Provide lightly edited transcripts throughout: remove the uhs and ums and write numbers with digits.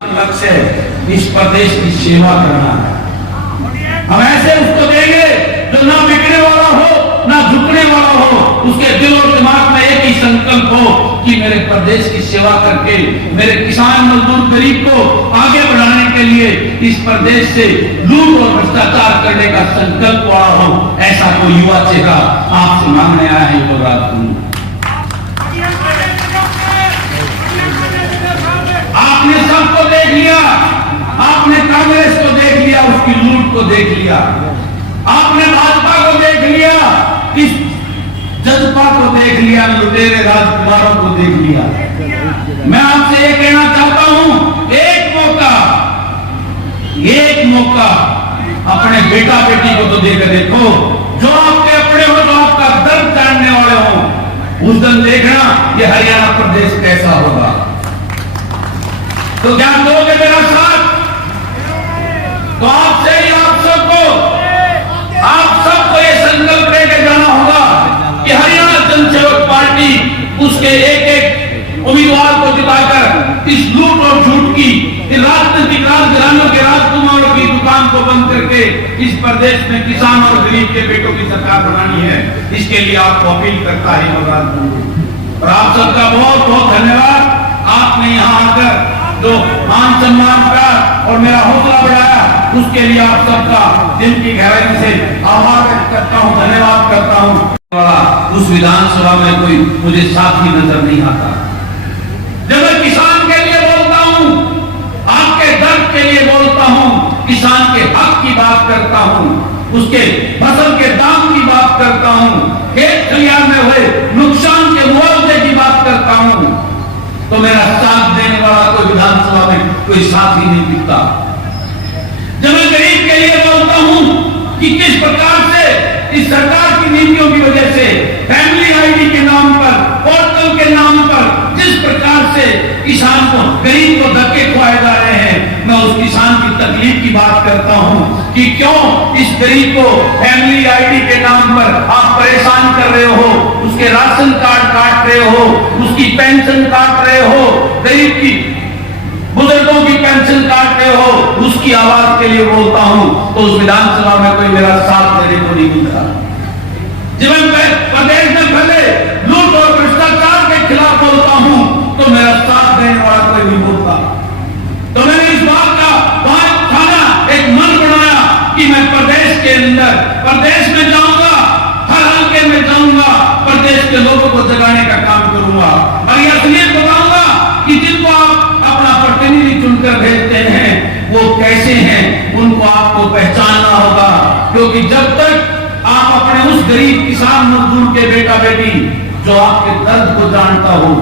लक्ष्य है इस प्रदेश की सेवा करना है। हम ऐसे उसको देंगे जो ना बिकने वाला हो ना झुकने वाला हो, उसके दिल और दिमाग में एक ही संकल्प हो कि मेरे प्रदेश की सेवा करके मेरे किसान मजदूर गरीब को आगे बढ़ाने के लिए इस प्रदेश से लूट और भ्रष्टाचार करने का संकल्प वाला हो। ऐसा कोई युवा चेहरा आपसे मांगने आया है युवराज कुंडू। आपने सबको देख लिया, आपने कांग्रेस को देख लिया, उसकी लूट को देख लिया, आपने भाजपा को देख लिया, इस जजपा को देख लिया, लुटेरे राजकुमारों को देख लिया। मैं आपसे ये कहना चाहता हूं, एक मौका अपने बेटा बेटी को तो देकर देखो, जो आपके अपने हो, जो आपका दर्द जानने वाले हो, उस दिन देखना ये हरियाणा प्रदेश कैसा होगा। तो क्या दोगे मेरा साथ? तो आपसे ही आप सबको ये संकल्प लेके जाना होगा कि हरियाणा जनसेवक पार्टी उसके एक एक उम्मीदवार को जिताकर इस लूट और झूठ की राजनीतिक राजघरानों के राजकुमारों की दुकान को बंद करके इस प्रदेश में किसान और गरीब के बेटों की सरकार बनानी है। इसके लिए आपको अपील करता है युवराज कुंडू, और आप सबका बहुत बहुत धन्यवाद। आपने यहाँ आकर जो मान सम्मान का और मेरा हौसला बढ़ाया, उसके लिए आप सबका दिल की गहराई से आभार व्यक्त करता हूं, धन्यवाद करता हूं। उस विधानसभा में कोई मुझे साथी नजर नहीं आता। जब मैं किसान के लिए बोलता हूं, आपके दर्द के लिए बोलता हूं, किसान के हक की बात करता हूं, उसके फसल के दाम की बात करता हूं, खेत खलिहान में हुए नुकसान के मुआवजे की बात करता हूं, तो मेरा साथ देने वाला कोई विधानसभा में कोई साथ ही नहीं दिखता। जब मैं गरीब के लिए बोलता हूं कि किस प्रकार से इस सरकार की नीतियों की वजह से फैमिली आईडी के नाम पर, पोर्टल के नाम पर जिस प्रकार से किसान को, गरीब को धक्के खुआए जा रहे हैं, मैं उस किसान की तकलीफ की बात करता हूं कि क्यों इस गरीब को फैमिली आईडी के नाम पर आप परेशान कर रहे हो, उसके राशन कार्ड काट रहे हो, उसकी पेंशन काट रहे हो, गरीब की बुजुर्गों की पेंशन काट रहे हो। उसकी आवाज के लिए बोलता हूं तो उस विधानसभा में कोई मेरा साथ देने को नहीं मिलता। जब मैं प्रदेश में फैले लूट और भ्रष्टाचार के खिलाफ बोलता हूं तो मेरा साथ देने वाला कोई नहीं बोलता। तो मैंने इस बात का एक मन बनाया कि मैं प्रदेश के अंदर, प्रदेश में जाऊंगा, हर हल्के में जाऊंगा, प्रदेश के लोगों को जगाने का काम करूंगा और यह असलियत बताऊंगा कि जिनको आप अपना प्रतिनिधि चुनकर भेजते हैं वो कैसे हैं, उनको आपको पहचानना होगा। क्योंकि जब तक आप अपने उस गरीब किसान मजदूर के बेटा बेटी जो आपके दर्द को जानता हो,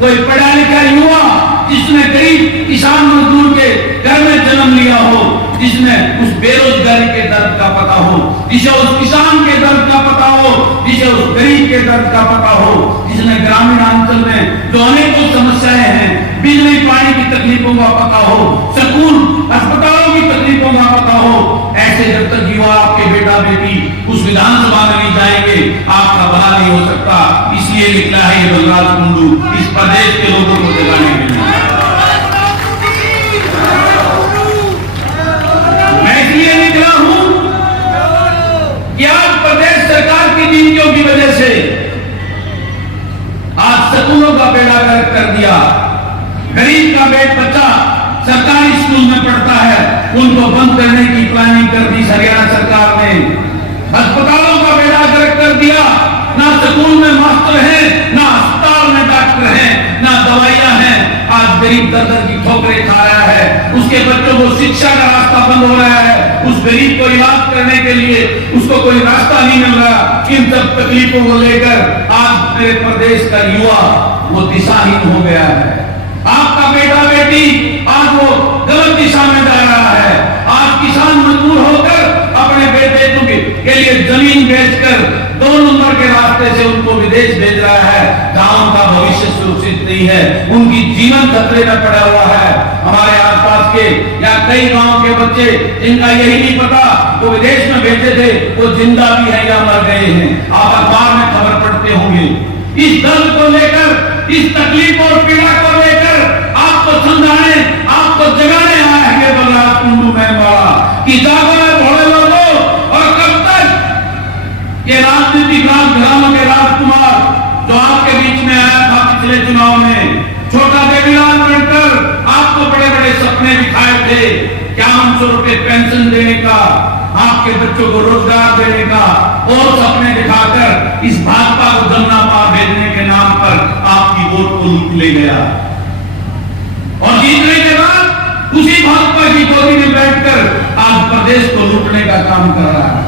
कोई पढ़ा लिखा युवा जिसने गरीब किसान मजदूर के घर में जन्म लिया हो, जिसने उस बेरोजगारी के दर्द का पता हो, जिसे उस किसान के दर्द का पता हो, जिसे उस गरीब के दर्द का पता हो, जिसने ग्रामीण अंचल में जो अनेकों समस्याएं हैं, बिजली पानी की तकलीफों का पता हो, स्कूल अस्पतालों की तकलीफों का पता हो, ऐसे जब तक युवा आपके बेटा बेटी उस विधानसभा में नहीं जाएंगे आपका भला नहीं हो सकता। इसलिए निकला है ये बलराज कुंडू इस प्रदेश के लोगों को जगाने के लिए। मैं इसलिए निकला हूं कि आज प्रदेश सरकार की नीतियों की वजह से आज स्कूलों का बेड़ा गर्क कर दिया। गरीब का बच्चा सरकारी स्कूल में पढ़ता है, उनको बंद करने की प्लानिंग कर दी हरियाणा सरकार ने। अस्पतालों का बेड़ा गर्क कर दिया, ना स्कूल में मास्टर हैं, ना अस्पताल में डॉक्टर हैं, ना दवाइयां हैं। आज गरीब दर्द की ठोकरें खा रहा है, उसके बच्चों को शिक्षा का रास्ता बंद हो रहा है, उस गरीब को इलाज करने के लिए उसको कोई रास्ता नहीं मिल रहा। इन सब तकलीफों को लेकर आज मेरे प्रदेश का युवा वो दिशाहीन हो गया है। आपका बेटा बेटी आज वो गलत दिशा में जा रहा है। आज किसान मजबूर होकर अपने बेटे के लिए जमीन बेचकर 2 नंबर के रास्ते से उनको विदेश भेज रहा है, जहां उनका भविष्य सुरक्षित नहीं है, उनकी जीवन खतरे में पड़ा हुआ है। हमारे आसपास के या कई गांव के बच्चे जिनका यही नहीं पता वो विदेश में भेजे थे, वो जिंदा भी है या मर गए हैं। आप अखबार में खबर पढ़ते होंगे। इस दर्द को लेकर, इस तकलीफ और पीड़ा को लेकर आपको समझाने, आपको सपने दिखाए थे, 5100 रुपए पेंशन देने का, आपके बच्चों को रोजगार देने का, और सपने दिखाकर इस भाजपा को जमुना पार भेजने के नाम पर आपकी वोट को लूट ले गया। और जीतने के बाद उसी भाजपा की गोदी में बैठकर आज प्रदेश को लूटने का काम कर रहा है।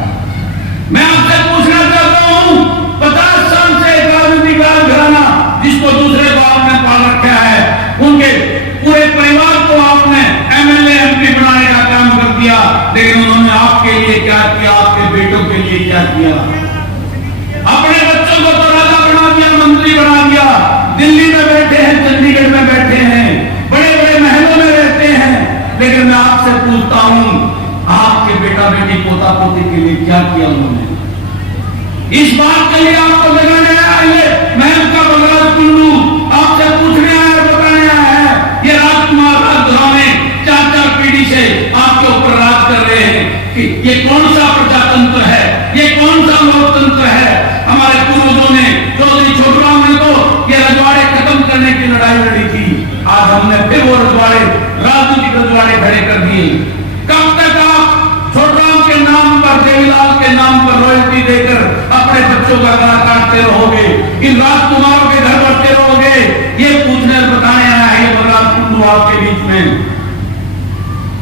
मैं आपसे पूछना चाहता हूं, 50 साल से एक राजनीतिक राजघराना जिसको दूसरे को आपने पाल रखा है, उनके पूरे परिवार को आपने एमएलए एमपी बनाने का काम कर दिया, लेकिन उन्होंने आपके लिए क्या किया, आपके बेटों के लिए क्या किया? अपने बच्चों को तो राजा बना दिया, मंत्री बना दिया, दिल्ली में बैठे हैं, चंडीगढ़ में बैठे हैं, बड़े बड़े महलों में रहते हैं, लेकिन मैं आपसे पूछता हूं, आपके बेटा बेटी पोता पोती के लिए क्या किया उन्होंने? इस बात के लिए आपको जगाने आया ये महल का बलराज कुल्लू आपसे पूछने आया, बताने आया है, ये राजकुमार राजधरा में 4-4 पीढ़ी से आपके ऊपर राज कर रहे हैं कि ये कौन सा प्रजातंत्र है, ये कौन सा लोकतंत्र है? हमारे पूर्वजों ने, चौधरी छोटूराम ने तो ये रजवाड़े खत्म करने की लड़ाई लड़ी थी, आज हमने फिर वो रजवाड़े, राजनीतिक रजवाड़े खड़े कर दिए। कब तक आप छोटूराम के नाम पर, देवीलाल के नाम पर रॉयल्टी देकर अपने बच्चों का गला काटते रहोगे, इन राजकुमारों के घर बढ़ते रहोगे? ये पूछने और बताने आया है ये बलराज कुल्लू आपके बीच में।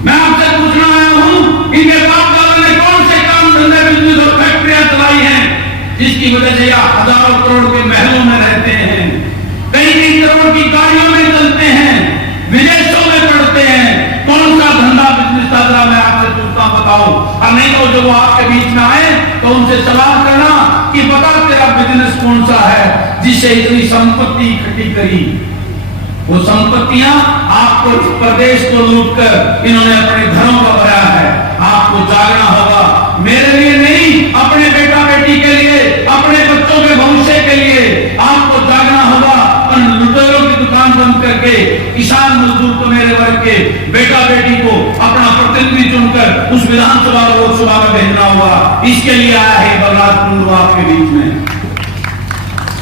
मैं आपसे पूछना आया हूं, इनके बाप दादा ने कौन से काम धंधे, बिजनेस और फैक्ट्रियां चलाई हैं जिसकी वजह से यह हजारों करोड़ के महलों में रहते हैं, कई करोड़ की गाड़ियों में चलते हैं, विदेशों में पढ़ते हैं? कौन सा धंधा बिजनेस चला? मैं आपसे पूछता बताओ। और नहीं तो जो वो आपके बीच में आए तो उनसे सवाल करना कि बता तेरा बिजनेस कौन सा है जिससे इतनी संपत्ति इकट्ठी करी? वो संपत्तियां आपको इस प्रदेश को लूटकर इन्होंने अपने घरों को भरा है। आपको जागना होगा, मेरे लिए नहीं, अपने बेटा बेटी के लिए, अपने बच्चों के भविष्य के लिए आपको जागना होगा। उन लुटेरों की दुकान बंद करके किसान मजदूर को, मेरे वर्ग के बेटा बेटी को अपना प्रतिनिधि चुनकर उस विधानसभा और लोकसभा में भेजना होगा। इसके लिए आया है बलराज कुल्लू आपके बीच में।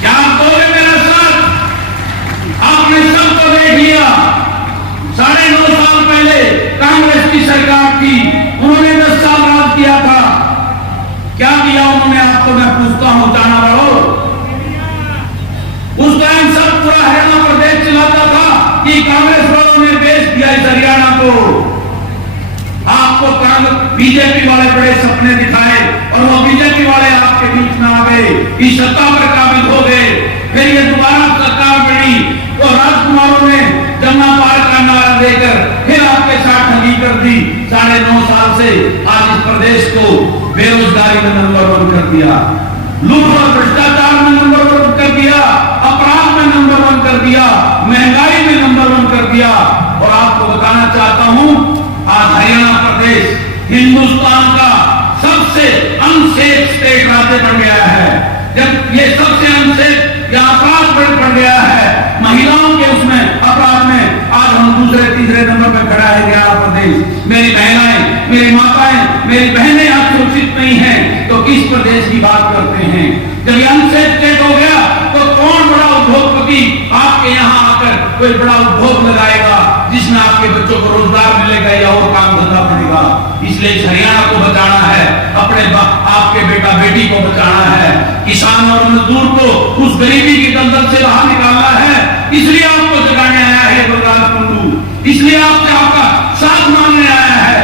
क्या आप बोले मेरे साथ? आपने सबको देख लिया। 9.5 साल पहले कांग्रेस की सरकार थी, उन्होंने 10 साल राज किया था। क्या किया उन्होंने आपको? मैं पूछता हूं, जाना वालों। उस टाइम सब पूरा हरियाणा प्रदेश चलाता था कि कांग्रेस वालों ने बेच दिया इस हरियाणा को। आपको बीजेपी वाले बड़े सपने दिखाए और वो बीजेपी वाले आपके बीच में आ गए, इस सत्ता पर काबिज हो गए। फिर ये दोबारा सरकार बनी तो राजकुमारों ने जमुना पार का नारा देकर फिर आपके साथ ठगी कर दी। 9.5 साल से आज इस प्रदेश को बेरोजगारी में नंबर 1 कर दिया, लूट और भ्रष्टाचार में नंबर 1 कर दिया, अपराध में नंबर 1 कर दिया, महंगाई में नंबर 1 कर दिया। और आपको बताना चाहता हूं, आज हरियाणा प्रदेश हिंदुस्तान का सबसे अनसेफ स्टेट राज्य बन गया है। जब ये सबसे अनसेफ या अपराध बढ़ गया है, महिलाओं के उसमें अपराध में आज हम दूसरे तीसरे नंबर पर खड़ा है हरियाणा प्रदेश। मेरी बहनें, मेरी माताएं, मेरी बहनें आज सुरक्षित नहीं है तो किस प्रदेश की बात करते हैं? जब ये अनसेफ स्टेट हो गया तो कौन बड़ा उद्योगपति आपके यहाँ आकर कोई बड़ा उद्योग लगाएगा जिसमें आपके बच्चों को रोजगार मिलेगा या और काम धंधा बढ़ेगा? इसलिए हरियाणा को बचाना है, अपने आपके बेटा बेटी को बचाना है, किसान और मजदूर को उस गरीबी की दलदल से बाहर निकालना है। इसलिए आपको जगाने आया है बलराज कुल्लू, इसलिए आपसे आपका साथ मांगने आया है।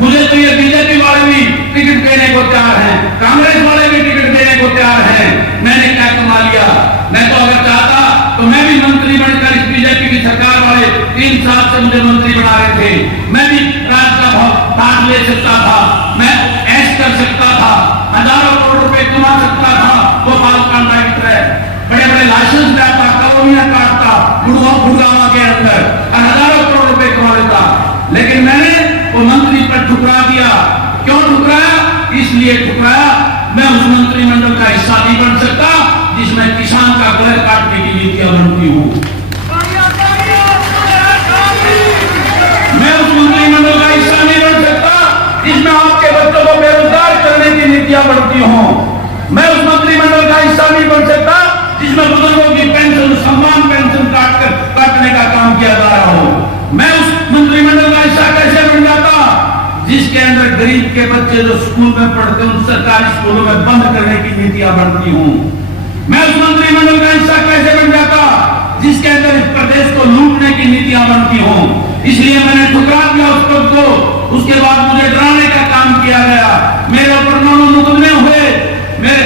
मुझे तो ये बीजेपी वाले भी टिकट देने को तैयार हैं, कांग्रेस वाले भी टिकट देने को तैयार हैं। मैंने क्या कमा लिया? मैं तो अगर चाहता तो मैं भी मंत्री बनकर इस बीजेपी की सरकार वाले 3 साल से मुझे मंत्री बना रहे थे, मैं भी राज का भाग ले सकता था, मैं ऐश कर सकता था, हजारों करोड़ रुपए कमा सकता था। भोपाल कांडा की तरह बड़े बड़े लाइसेंस लाता, कॉलोनियां काटता गुड़गांव के अंदर और हजारों करोड़ रुपए कमा लेता। लेकिन मैंने वो मंत्री पर ठुकरा दिया। क्यों ठुकराया? इसलिए ठुकराया मैं उस मंत्रिमंडल का हिस्सा नहीं बन सकता जिसमें किसान का गला काटने की नीतियां बनती हूं। मैं उस मंत्रिमंडल का हिस्सा नहीं बन सकता जिसमें आपके बच्चों को बेरोजगार करने की नीतियां बनती हों। मैं उस मंत्रिमंडल का हिस्सा नहीं बन सकता जिसमें बुजुर्गों की पेंशन, सम्मान पेंशन काटने का काम किया जा रहा हो। मैं उस मंत्रिमंडल का गरीब के बच्चे जो स्कूल में पढ़ते हैं उन सरकारी स्कूलों में बंद करने की नीतियां बनती हूं। मैं उस मंत्रिमंडल का हिस्सा कैसे बन जाता जिसके अंदर इस प्रदेश को लूटने की नीतियां बनती हों। इसलिए मैंने ठुकरा दिया उस पद को। उसके बाद मुझे डराने का काम किया गया, मेरे ऊपर 9 मुकदमे हुए। मेरे